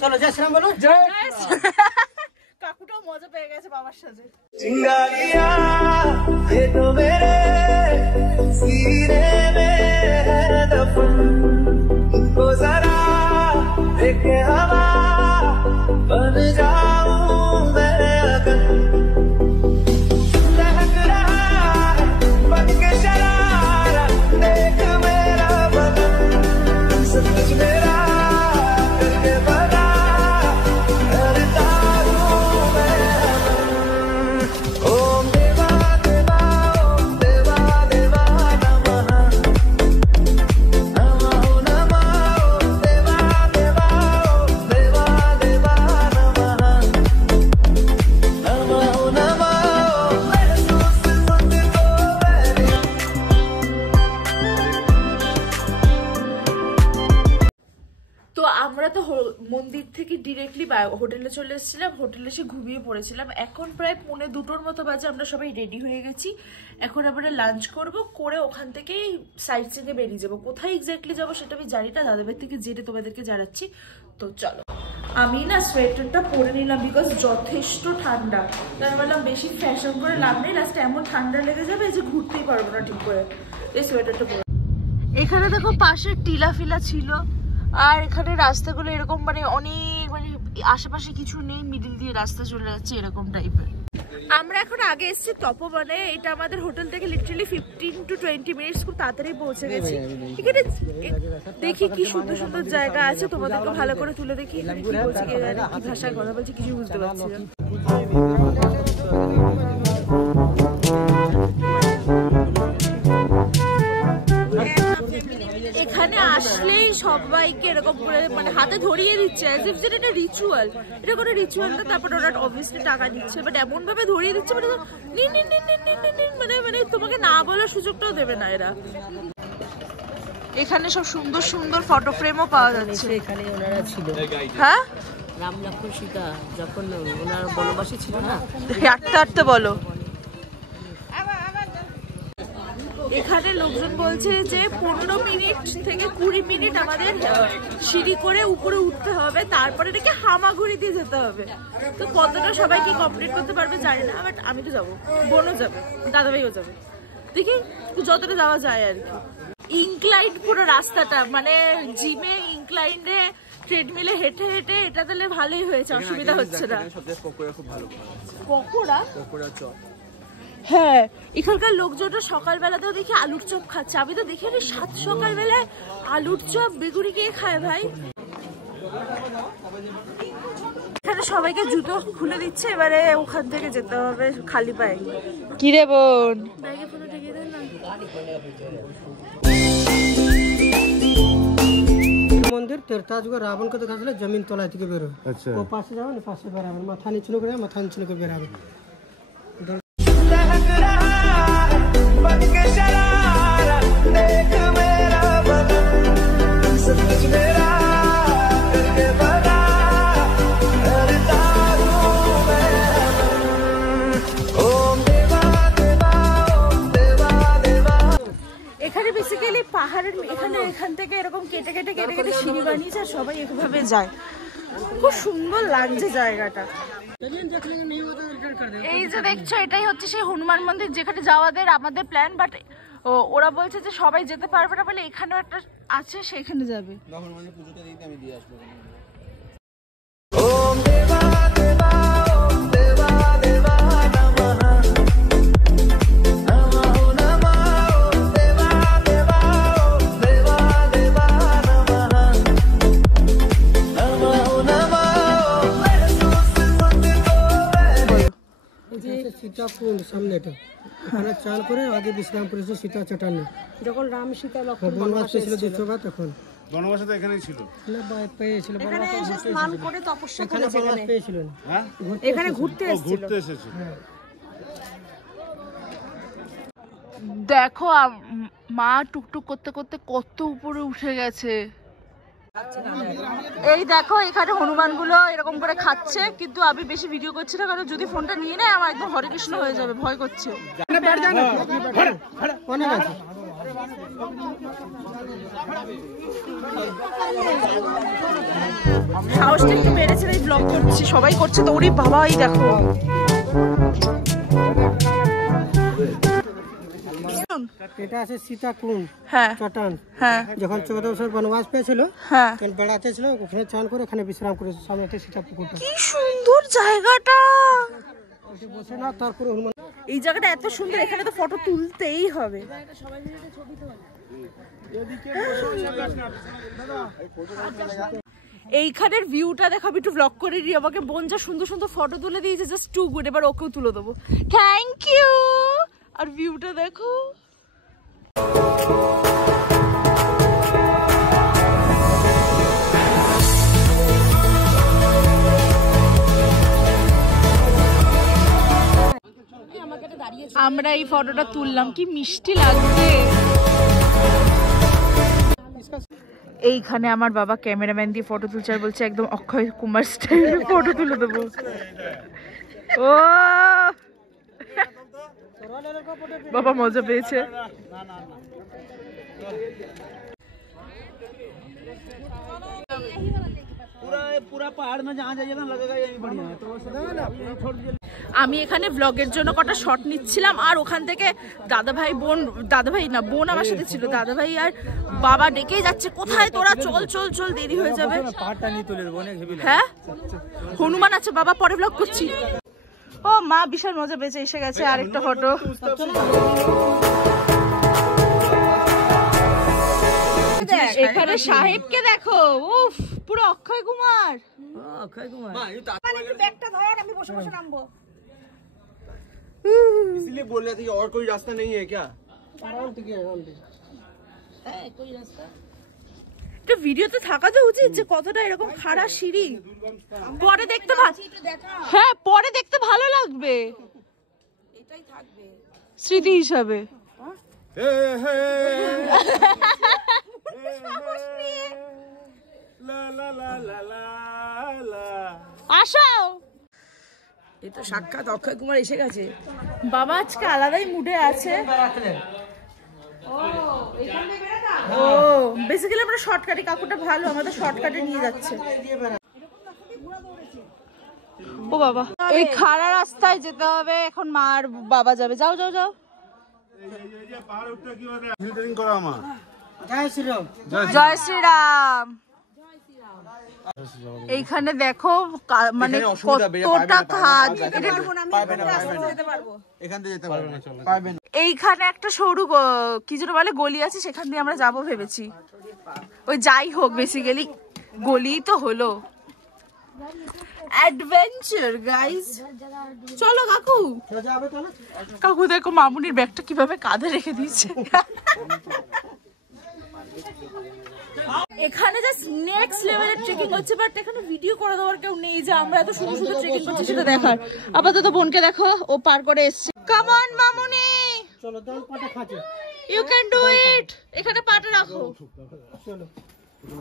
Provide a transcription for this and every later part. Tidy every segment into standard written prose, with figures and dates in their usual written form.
চলো জয় শ্রীরাম বলো। জয় কাকুটাও মজা পেয়ে গেছে বাবার সাথে। চিঙ্গারিয়া ये तो मेरे सीने में है दफन को जरा देखे हवा बन जाऊं मैं अगर लहक रहा है बन के शरारा देख मेरा बदन सब कुछ मेरा करके बना करता हूं मैं ओम देवा देवा ओम देवा देवा नमः नमो नमः ओम देवा देवा ओम देवा देवा नमः नमो नमः महसूस खुद को मैंने। তো আমরা তো মন্দির থেকে ডিরেক্টলি হোটেলে চলে এসেছিলাম। হোটেলে এসে ঘুমিয়ে পড়েছিলাম। এখন প্রায় 1:45 মতো বাজে। আমরা সবাই রেডি হয়ে গেছি। এখন আমরা লাঞ্চ করব, করে ওখান থেকেই সাইট সিইং এ বেরিয়ে যাবো। কোথায় এক্স্যাক্টলি যাবো সেটা আমি জানি না, দাদাভাই থেকে জেনে তোমাদেরকে জানাচ্ছি। তো চলো। আমি না সোয়েটারটা পরে নিলাম বিকজ যথেষ্ট ঠান্ডা। তাই আমি বললাম বেশি ফ্যাশন করে লাভ নেই, লাস্টে এমন ঠান্ডা লেগে যাবে যে ঘুরতেই পারবো না ঠিক করে। এই সোয়েটারটা পরে এখানে দেখো পাশে টিলা ফিলা ছিল, আর এখানে রাস্তাগুলো এরকম মানে অনেক মানে আশেপাশে কিছু নেই, মিডিল দিয়ে রাস্তা চলে যাচ্ছে এরকম টাইপের। আমরা এখন আগে এসেছি তপবনে। এটা আমাদের হোটেল থেকে লিটারালি 15 to 20 মিনিটস, খুব তাড়াতাড়ি পৌঁছে গেছি। এখানে দেখি কি সুন্দর সুন্দর জায়গা আছে, তোমাদেরকে ভালো করে তুলে দেখি। কি বলছি কি জানি, কি ভাষায় কথা বলছি কিছু বুঝতে পারছি না। এখানে আসলেই সবাইকে এরকম করে মানে হাতে ধরিয়ে দিচ্ছে, অ্যাজ ইফ যেটা একটা রিচুয়াল। এটা কোনো রিচুয়াল না। তারপর ওরা অবভিয়াসলি টাকা দিচ্ছে, বাট এমন ভাবে ধরিয়ে দিচ্ছে মানে মানে মানে তোমাকে না বলার সুযোগটাও দেবে না এরা। এখানে সব সুন্দর সুন্দর ফটো ফ্রেমও পাওয়া যাচ্ছে। এখানে ওনারা ছিল, হ্যাঁ রাম লক্ষ্মণ সীতা যখন ওনার বনবাসী ছিল না। হাঁটতে হাঁটতে বলো। এখানে লোকজন বলছে যে 15 মিনিট থেকে 20 মিনিট আমাদের সিঁড়ি করে উপরে উঠতে হবে, তারপরে এটাকে হামাগুড়ি দিয়ে যেতে হবে। তো কতটা সবাই কি কমপ্লিট করতে পারবে জানি না, বাট আমি তো যাবো, বোনও যাবে, দাদাভাইও যাবে। দেখি যতটা যাওয়া যায় আর কি। ইনক্লাইন্ড পুরো রাস্তাটা, মানে জিমে ইনক্লাইন্ডে ট্রেডমিলে হেঁটে হেঁটে এটা তাহলে ভালোই হয়েছে, অসুবিধা হচ্ছে না। পকোড়া চপ, হ্যাঁ এখানকার লোকজনটা সকালবেলাতেও দেখি আলুর চপ খাচ্ছে। আমি তো দেখি সাত সকালবেলায় আলুর চপ বেগুনি কে খায় ভাই। এখানে সবাইকে জুতো খুলে দিচ্ছে, এবারে ওখান থেকে যেতে হবে খালি পায়ে। কি রে বোন, ব্যাগে ফোনে ঢেকে দেন না। মন্দির তেরতাজগড় রাবণ কে দেখাচ্ছিল জমিন তলা থেকে বেরো। আচ্ছা, ও পাশে যাও না, পাশে বেরাবে, মাথা নিচু করে মাথা নিচু করে বেরাবে। এখানে বেসিক্যালি পাহাড়ের এখান থেকে এরকম কেটে কেটে কেটে কেটে সিঁড়ি বানিয়েছে, আর সবাই এভাবে যায়। খুব সুন্দর লাগছে জায়গাটা। এই যে দেখছো এটাই হচ্ছে সেই হনুমান মন্দির যেখানে যাওয়াদের আমাদের প্ল্যান, বাট ওরা বলছে যে সবাই যেতে পারবে না বলে এখানেও একটা আছে, সেখানে যাবে। ওম দেবা দেবা ওম দেবা দেবা নমঃ নমো নমঃ ওম দেবা দেবা ওম দেবা দেবা নমঃ নমো নমঃ महसूस खुद को मैंने। সীতাকুণ্ড সামনেটা, এখানে চাল করে আগে বিশ্রামপুর এসে সীতা চটানি, যখন রাম সীতা লক্ষ্মণ বনবাসে ছিল দ্বিতীয়বার, তখন বনবাসে তো এখানেই ছিল না, পেয়েছিল এখানে এসে স্নান করে তপস্যা করেছে, বনবাস পেয়েছিল না। হ্যাঁ, এখানে ঘুরতে এসেছিল। দেখো মা টুকটুক করতে করতে কত উপরে উঠে গেছে। এই দেখো এখানে হনুমান গুলো এরকম করে খাচ্ছে, কিন্তু আমি বেশি ভিডিও করছি না, কারণ যদি ফোনটা নিয়ে নেয় আমার একদম হরে কৃষ্ণ হয়ে যাবে, ভয় করছে। সাহসটা একটু বেড়েছে তাই ব্লগ করছি, সবাই করছে তো। ওরে বাবা, এই দেখো এটা আছে সীতাকুণ্ড হ্যাঁ চটান। হ্যাঁ যখন 14 বছর বনবাস পেয়েছিল হ্যাঁ, তখন বেড়াতে ছিল, ওখানে চান করে ওখানে বিশ্রাম করেছে। সামনে একটা সীতা পুকুরটা, কি সুন্দর জায়গাটা। ওটি বসে না, তারপরে হনুমান। এই জায়গাটা এত সুন্দর, এখানে তো ফটো তুলতেই হবে। এইখানের ভিউটা দেখো, আমি একটু ব্লগ করে দিই। আমাকে বোন যা সুন্দর সুন্দর ফটো তুলে দিয়েছে, জাস্ট টু গুড। এবার ওকেও তুলে দেবো। Thank you. আর ভিউটা দেখো, আমরা এই ফটোটা তুললাম, কি মিষ্টি লাগছে। এইখানে আমার বাবা ক্যামেরাম্যান দিয়ে ফটো তুলছে আর বলছে একদম অক্ষয় কুমার স্টাইলে ফটো তুলে দেবো। ও বাবা মজা পেয়েছে। আমি এখানে ব্লগের জন্য কটা শট নিচ্ছিলাম, আর ওখান থেকে দাদাভাই বোন আমার সাথে ছিল। দাদাভাই আর বাবা ডেকেই যাচ্ছে, কোথায় তোরা, চল চল চল, দেরি হয়ে যাবে। হ্যাঁ, হনুমান আছে বাবা, পরে ব্লগ করছি। ও মা, বিশাল মজা পেয়েছে, এসে গেছে আরেকটা ফটো। এখানে সাহেবকে দেখো, উফ, পুরো অক্ষয় কুমার। ব্যাগটা ধর, আমি বসে বসে নামবো। इसलिए बोल रहे थे कि और कोई रास्ता नहीं है क्या? একটা ভিডিওতে থাকা তো উচিত যে কতটা এরকম খাড়া সিঁড়ি। পরে দেখতে হ্যাঁ, পরে দেখতে ভালো লাগবে, এটাই থাকবে স্মৃতি হিসাবে। আসাও, এই তো সাক্ষাৎ অক্ষয় কুমার এসে গেছে। বাবা আজকে আলাদাই মুডে আছে। ও বেসিক্যালি আমরা শর্টকাটে, কাকুটা ভালো, আমাদের শর্টকাটে নিয়ে যাচ্ছে। ও বাবা, এই খাড়া রাস্তায় যেতে হবে এখন। মা আর বাবা যাবে। যাও যাও যাও। জয় শ্রীরাম। জয় শ্রীরাম। এইখানে দেখো মানে কতটা কাজ। এইখানে একটা সরু কি যেন বলে গলি আছে, সেখান দিয়ে আমরা যাবো ভেবেছি। ওই যাই হোক, বেসিক্যালি গলি তো হলো। অ্যাডভেঞ্চার গাইস, চলো কাকু। কাকু দেখো মামুনির ব্যাগটা কিভাবে কাঁধে রেখে দিয়েছে। এখানে জাস্ট নেক্সট লেভেলের ট্রেকিং হচ্ছে, বাট এখানে ভিডিও করে দেওয়ার কেউ নেই যে আমরা এত সুন্দর সুন্দর ট্রেকিং করছি সেটা দেখার। আপাতত বোনকে দেখো, ও পার করে এসছে। কাম অন মামুনি, চলো দাও, পাটা খাচ্ছে। You can do it. এখানে পাটা রাখো। চলো,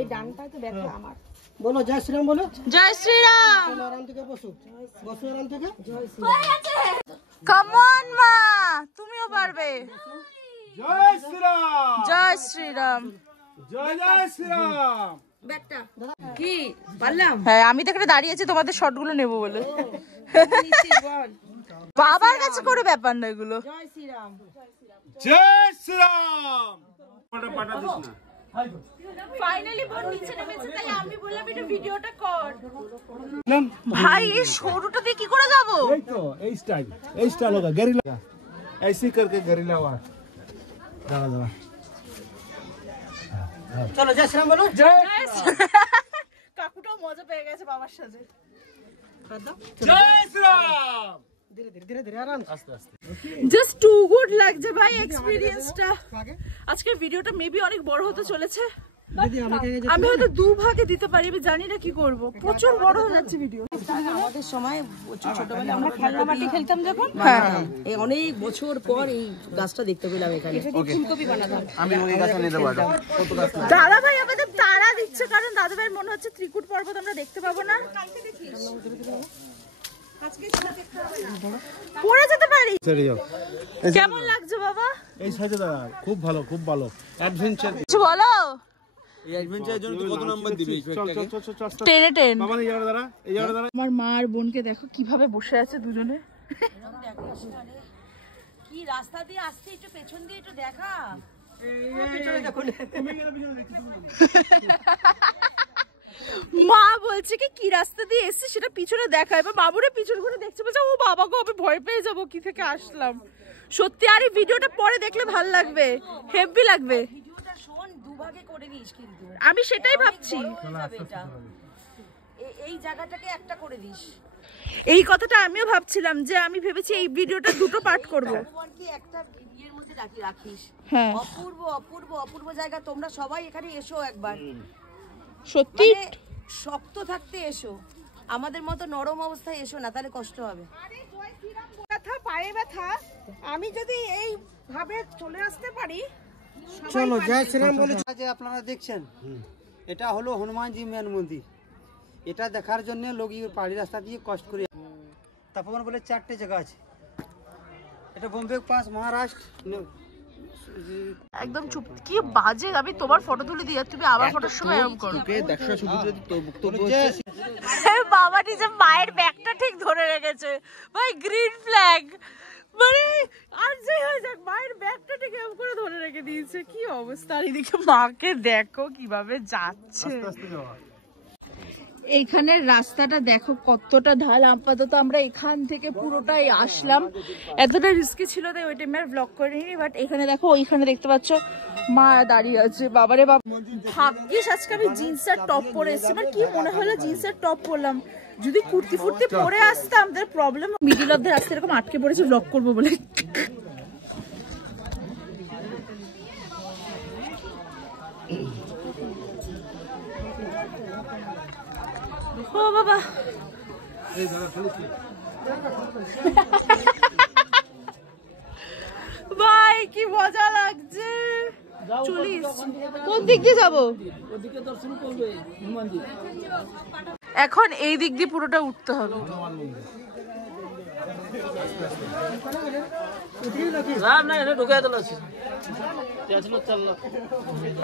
এই ডানটায় তো দেখো আমার। বলো জয় শ্রীরাম, বলো জয় শ্রীরাম। চলো, আরাম থেকে বসো, বসো আরাম থেকে। কাম অন মা, তুমিও পারবে। जय श्री राम, জয় শ্রীরাম। जय जय श्री राम। ব্যাগটা কি পারলাম? হ্যাঁ, আমি তো এখানে দাঁড়িয়ে আছি তোমাদের শটগুলো নেবো বলে। বল বাবার কাছে করে ব্যাপার না এগুলো। জয় শ্রীরাম। जय श्री राम। पाटा पाटा दिस ना। ফাইনালি বোন নিচে নেমেছে, তাই আমি বললাম এটা ভিডিওটা কর। ভাই এই সরুটা দিয়ে কি করে যাব? এই তো এই স্টাইল होगा गरीला, ऐसे करके गरीला वार। दादा दादा, চলো জয় শ্রীরাম বলো। কাকুটাও মজা পেয়ে গেছে বাবার সাথে। जय श्री राम। ধীরে ধীরে ধীরে ধীরে, আরাম আস্তে আস্তে। জাস্ট টু গুড লাগছে ভাই এক্সপেরিয়েন্সটা। আজকের ভিডিওটা মেবি অনেক বড় হতে চলেছে। দিদি আমাকে আমি হয়তো দু ভাগে দিতে পারি, আমি জানি না কি করব। প্রচুর বড় হয়ে যাচ্ছে ভিডিও। আমাদের সময় ছোটবেলায় আমরা খেলনা মাটি খেলতাম যখন, এই অনেক বছর পর এই গাছটা দেখতে পেলাম এখানে। ফুলকপি বানাতাম আমি ওই গাছে নিতে পারবো। কত গাছ না? দাদা ভাই আমাদের তারা দিচ্ছে, কারণ দাদা ভাই মনে হচ্ছে ত্রিকুট পর্বত আমরা দেখতে পাবো না। পড়ে যেতে পারি। কেমন লাগছে বাবা? এই সাইজে দাঁড়া, খুব ভালো, খুব ভালো অ্যাডভেঞ্চার। কিছু বলো। এই অ্যাডভেঞ্চারের জন্য কত নাম্বার দিবে এই ট্রেকটাকে? 10 এ 10। বাবা এই জায়গাটা দাঁড়া, এই জায়গাটা দাঁড়া। আমার মা আর বোনকে দেখো কিভাবে বসে আছে দুজনে। কি রাস্তা দিয়ে আসছে, একটু পেছন দিয়ে একটু দেখা। মা বলছে কি রাস্তা দিয়ে এসেছি সেটা পিছনে দেখা। এবার বাবুরে পিছন ঘুরে দেখছে, বলছে ও বাবা গো আমি ভয় পেয়ে যাবো, কি থেকে আসলাম। সত্যি আর এই ভিডিওটা পরে দেখলে ভালো লাগবে, হেভি লাগবে। ভিডিওটা শোন দুভাগে করে দিস কিন্তু। আমি সেটাই ভাবছি, এই জায়গাটাকে একটা করে দিস। এই কথাটা আমিও ভাবছিলাম যে আমি ভেবেছি এই ভিডিওটা দুটো পার্ট করব। কি একটা ভিডিওর মধ্যে রাখিস। হ্যাঁ অপূর্ব অপূর্ব অপূর্ব জায়গা। তোমরা সবাই এখানে এসো একবার। সত্যি শক্ত থাকতে এসো, আমাদের মতো নরম অবস্থায় এসো না, তাহলে কষ্ট হবে। পায়ে ব্যথা, আমি যদি এই ভাবে চলে আসতে পারি। চলো জয় শ্রীরাম বলে। যে আপনারা দেখছেন, এটা হলো হনুমানজি মেন মন্দির। এটা দেখার জন্য লোক পাহাড়ি রাস্তা দিয়ে কষ্ট করে। তপোবন বলে 4টে জায়গা আছে। এটা বোম্বে পাস, মহারাষ্ট্র। একদম চুপ। কি বাজে, আমি তোমার ফটো তুলে দিই আর তুমি আবার ফটোর সময় এরকম করো। বাবা নিজে মায়ের ব্যাগটা ঠিক ধরে রেখেছে ভাই, গ্রিন ফ্ল্যাগ মানে আর যে হয়ে যাক মায়ের ব্যাগটা ঠিক এরকম করে ধরে রেখে দিয়েছে। কি অবস্থা। আর এদিকে মাকে দেখো কিভাবে যাচ্ছে। এইখানের রাস্তাটা দেখো কতটা ঢাল। আপাতত আমরা এখান থেকে পুরোটাই আসলাম, এতটা রিস্কি ছিল তাই ওই টাইমে আর ব্লগ করিনি। বাট এখানে দেখো, ওইখানে দেখতে পাচ্ছ মা দাঁড়িয়ে আছে। বাবারে বাবা, ভাগ্যিস আজকে আমি জিন্সের টপ পরে এসেছি। আমার কি মনে হলো জিন্সের টপ পরলাম, যদি কুর্তি ফুর্তি পরে আসতাম তাহলে প্রবলেম। মিডিল অফ দ্য রাস্তা এরকম আটকে পড়েছে ব্লগ করবো বলে। ও বাবা, ভাই কি মজা লাগছে। চলিস কোন দিক দিয়ে যাবো? এখন এই দিক দিয়ে পুরোটা উঠতে হবে।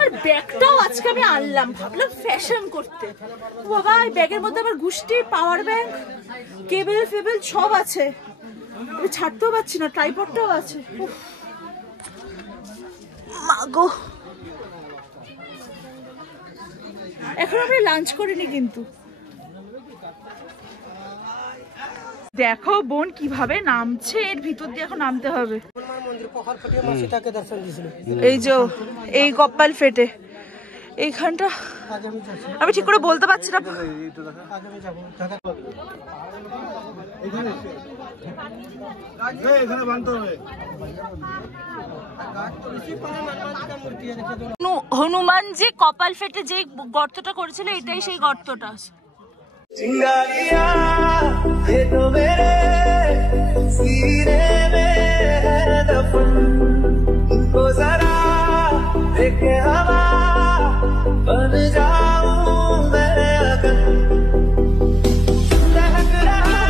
আর ব্যাগটাও আজকে আমি আনলাম, ভাবলাম ফ্যাশন করতে। বাবা এই ব্যাগের মধ্যে আমার গুষ্টি, পাওয়ার ব্যাংক, কেবল ফেবল সব আছে। আমি ছাড়তেও পারছি না, ট্রাইপডটাও আছে। মাগো, এখন আমরা লাঞ্চ করিনি কিন্তু। দেখো বোন কিভাবে নামছে, এর ভিতর দিয়ে এখন নামতে হবে। এই যে এই কপাল ফেটে এইখানটা আমি ঠিক করে বলতে পারছি না। হনুমানজি কপাল ফেটে যে গর্তটা করেছিল এটাই সেই গর্তটা। चिंगारियां ये तो मेरे सीने में है दफन, इनको जरा देखे हवा बन जाऊं मैं अगर। लहक रहा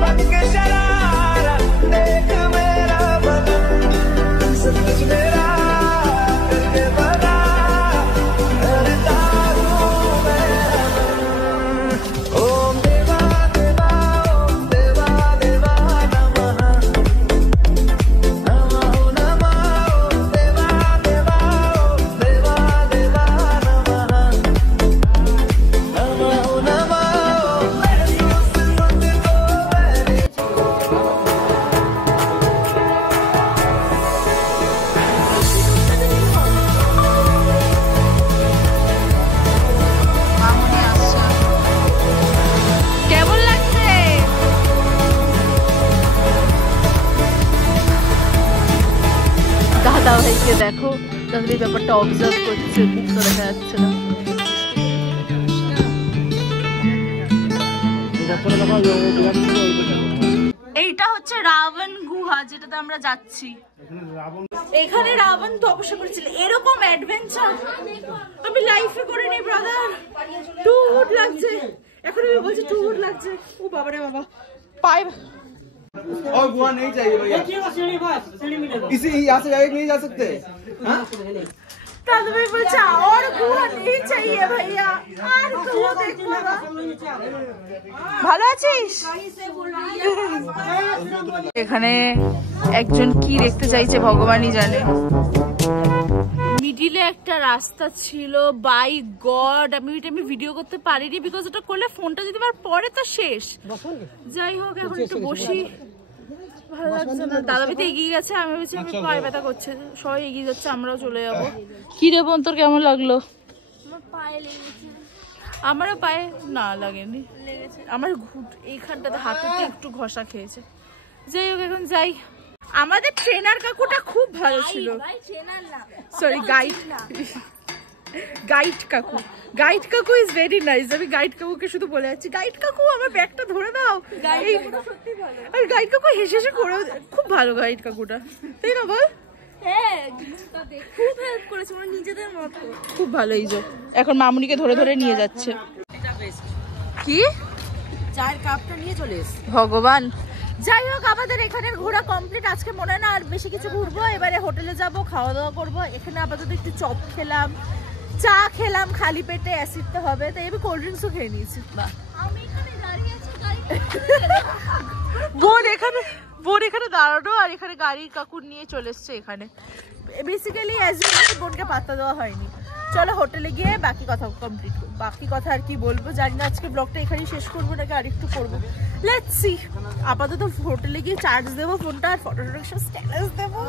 बन के शरारा, देख मेरा बदन सब कुछ मेरा करके बना, करता हूं मैं। ओम देवा देवा ओम देवा देवा नमः, नमो नमः ओम देवा देवा ओम देवा देवा नमः, नमो नमः ओम। मेरी उस मुझ को मेरी কেমন লাগছে? দাদা ভাইকে দেখো, তাদের এই ব্যাপারটা অবজার্ভ করছে, মুখটা দেখা যাচ্ছে না। এইটা হচ্ছে রাবণ গুহা যেটাতে আমরা যাচ্ছি। এখানে রাবণ তপস্যা করেছিল। এরকম অ্যাডভেঞ্চার আমি লাইফে করিনি ব্রাদার, টু গুড লাগছে। এখন আমি বলছে টু গুড লাগছে। ও বাবারে বাবা, পায়ে और गुआ नहीं चाहिए भैया, इसी यहाँ से जाके नहीं जा सकते। दादा भाई বলছে और गुआ नहीं चाहिए भैया, আর গুয়া দেখবো না। ভালো আছিস? এখানে একজন কি দেখতে চাইছে ভগবানই জানে। মিডিলে একটা রাস্তা ছিল, বাই গড আমি ভিডিও করতে পারিনি বিকজ ওটা করলে ফোনটা যদি আমার পরে তো শেষ। যাই হোক এখন একটু বসি, ভালো লাগছে না। দাদা ভাই তো এগিয়ে গেছে, আমি ভেবেছি আমি পায়ে ব্যথা করছে, সবাই এগিয়ে যাচ্ছে, আমরাও চলে যাবো। কি রে বোন তোর কেমন লাগলো? আমারও পায়ে না লাগেনি, আমার এইখানটাতে হাঁটুতে একটু ঘষা খেয়েছে। যাই হোক এখন যাই। আমাদের ট্রেনার কাকুটা খুব ভালো ছিল, সরি গাইড কাকু ইজ ভেরি নাইস। আমি গাইড কাকুকে শুধু বলে যাচ্ছি, গাইড কাকু আমার ব্যাগটা ধরে দাও। আর গাইড কাকু হেসে হেসে করে, খুব ভালো গাইড কাকুটা, তাই না বল? খুব হেল্প করেছে, ওরা নিজেদের মতো খুব ভালো। এই যে এখন মামুনিকে ধরে ধরে নিয়ে যাচ্ছে। কি চায়ের কাপটা নিয়ে চলে এসে ভগবান। যাই হোক আমাদের এখানের ঘোরা কমপ্লিট। আজকে মনে হয় না আর বেশি কিছু ঘুরবো, এবারে হোটেলে যাব, খাওয়া দাওয়া করবো। এখানে আপাতত একটু চপ খেলাম, চা খেলাম খালি পেটে, অ্যাসিড তো হবে, তাই আমি কোল্ড ড্রিঙ্কসও খেয়ে নিয়েছি। বোন এখানে দাঁড়ানো, আর এখানে গাড়ির কাকুর নিয়ে চলে এসছে। এখানে বেসিক্যালি অ্যাজ ইউজুয়াল বোনকে পাত্তা দেওয়া হয়নি। চলো হোটেলে গিয়ে বাকি কথা কমপ্লিট করবো। বাকি কথা আর কি বলবো জানি না, আজকে ব্লগটা এখানেই শেষ করবো নাকি আর একটু করবো, লেটস সি। আপাতত হোটেলে গিয়ে চার্জ দেবো ফোনটা, আর ফটো স্ট্যাটাস দেবো।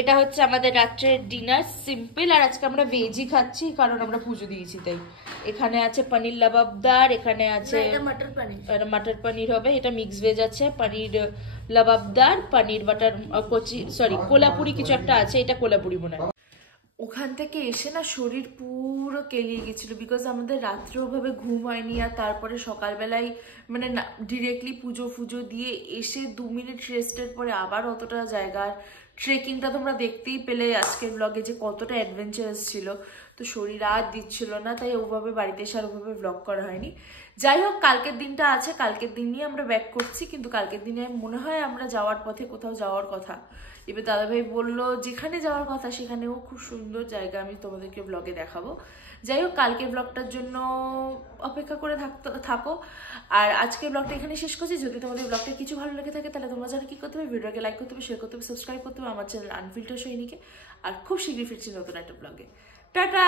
এটা হচ্ছে আমাদের রাত্রের ডিনার, সিম্পল। আর আজকে আমরা ভেজই খাচ্ছি কারণ আমরা পুজো দিয়েছি তাই। এখানে আছে পনির লাবাবদার, এখানে আছে মটর পনির হবে, এটা মিক্স ভেজ আছে, পনির লাবাবদার, পনির বাটার কচি, সরি কোলাপুরি কিছু একটা আছে, এটা কোলাপুরি মনে হয়। ওখান থেকে এসে না শরীর পুরো কেলিয়ে গেছিলো বিকজ আমাদের রাত্রে ওভাবে ঘুম হয়নি। আর তারপরে সকালবেলায় মানে ডিরেক্টলি পুজো ফুজো দিয়ে এসে 2 মিনিট রেস্টের পরে আবার অতটা জায়গার ট্রেকিংটা তোমরা দেখতেই পেলে আজকের ব্লগে যে কতটা অ্যাডভেঞ্চারাস ছিল। তো শরীর আর দিচ্ছিল না, তাই ওভাবে বাড়িতে এসে আর ওভাবে ব্লগ করা হয়নি। যাই হোক কালকের দিনটা আছে, কালকের দিন নিয়ে আমরা ব্যাক করছি, কিন্তু কালকের দিনে মনে হয় আমরা যাওয়ার পথে কোথাও যাওয়ার কথা। এবার দাদাভাই বললো যেখানে যাওয়ার কথা সেখানেও খুব সুন্দর জায়গা আমি তোমাদেরকে ব্লগে দেখাবো। যাই হোক কালকের ব্লগটার জন্য অপেক্ষা করে থাকো। আর আজকের ব্লগটা এখানে শেষ করছি। যদি তোমাদের ব্লগটা কিছু ভালো লেগে থাকে তাহলে তোমরা জানো কি করতে হবে, ভিডিওকে লাইক করতে হবে, শেয়ার করতে হবে, সাবস্ক্রাইব করতে হবে আমার চ্যানেল আনফিল্টার সৈনিকে। আর খুব শীঘ্রই ফিরছি নতুন একটা ব্লগে। টাটা।